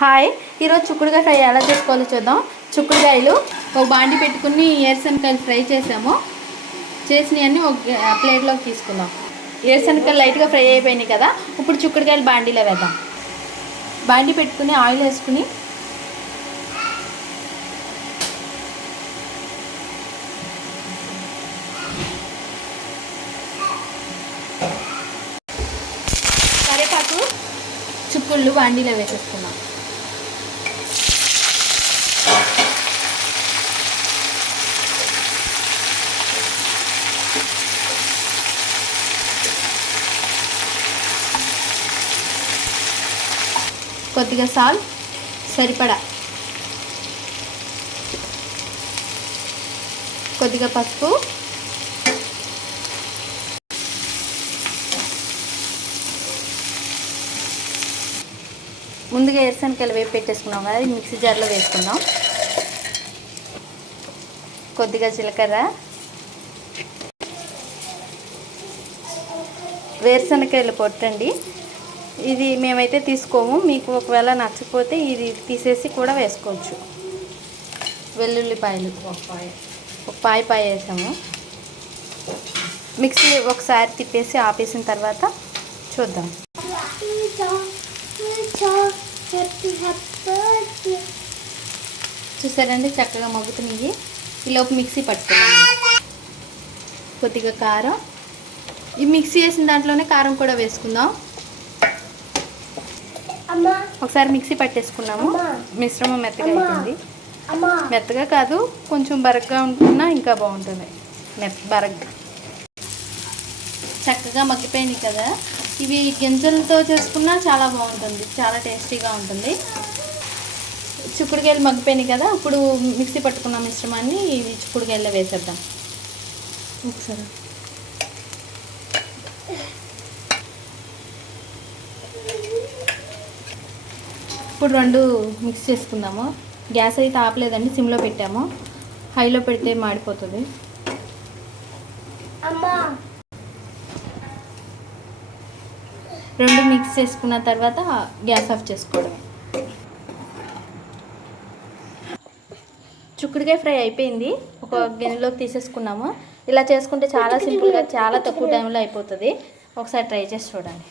Hi, ఈరోజు చిక్కుడుకాయ fry ఎలా చేసుకోవాలో చూద్దాం. చిక్కుడుకాయలు ఒక బాండి పెట్టుకుని ఏరుశనగకాయలు ఫ్రై చేసాము. చేసినవన్నీ ఒక ప్లేట్లోకి తీసుకుందాం. ఏరుశనగకాయలు లైట్గా ఫ్రై అయిపోయినాయి కదా, ఇప్పుడు చిక్కుడుకాయలు బాండీలో వేద్దాం. బాండి పెట్టుకుని ఆయిల్ వేసుకుని కరివేపాకు చిక్కుళ్ళు బాండీలో వేసేసుకున్నాం. కొద్దిగా సాల్ట్ సరిపడా, కొద్దిగా పసుపు, ముందుగా ఏరుశనగకాయలు వేపు పెట్టేసుకున్నాం కదా, ఇది మిక్సీ జార్లో వేసుకుందాం. కొద్దిగా జీలకర్ర, వేరుశనగకాయలు పొట్టండి. ఇది మేమైతే తీసుకోము, మీకు ఒకవేళ నచ్చకపోతే ఇది తీసేసి కూడా వేసుకోవచ్చు. వెల్లుల్లిపాయలు ఒక పాయ వేసాము. మిక్సీ ఒకసారి తిప్పేసి ఆపేసిన తర్వాత చూద్దాం. చూసారండి, చక్కగా మగ్గుతున్నాయి. ఈలోపు మిక్సీ పట్టుకున్నాము. కొద్దిగా కారం, ఈ మిక్సీ వేసిన దాంట్లోనే కారం కూడా వేసుకుందాం. ఒకసారి మిక్సీ పట్టేసుకున్నాము. మిశ్రమం మెత్తగా అయిపోయింది. మెత్తగా కాదు, కొంచెం బరగ్గా ఉంటున్నా ఇంకా బాగుంటుంది. బరగ్గా చక్కగా మగ్గిపోయినాయి కదా, ఇవి గింజలతో చేసుకున్నా చాలా బాగుంటుంది, చాలా టేస్టీగా ఉంటుంది. చిక్కుడుకాయలు మగ్గిపోయినాయి కదా, ఇప్పుడు మిక్సీ పట్టుకున్న మిశ్రమాన్ని ఇవి చిక్కుడుకాయల్లో వేసేద్దాం. ఒకసారి ఇప్పుడు రెండు మిక్స్ చేసుకుందాము. గ్యాస్ అయితే ఆపలేదండి, సిమ్లో పెట్టాము. హైలో పెడితే మాడిపోతుంది. రెండు మిక్స్ చేసుకున్న తర్వాత గ్యాస్ ఆఫ్ చేసుకోవడమే. చిక్కుడుకాయ ఫ్రై అయిపోయింది, ఒక గిన్నెలోకి తీసేసుకున్నాము. ఇలా చేసుకుంటే చాలా సింపుల్గా, చాలా తక్కువ టైంలో అయిపోతుంది. ఒకసారి ట్రై చేసి చూడండి.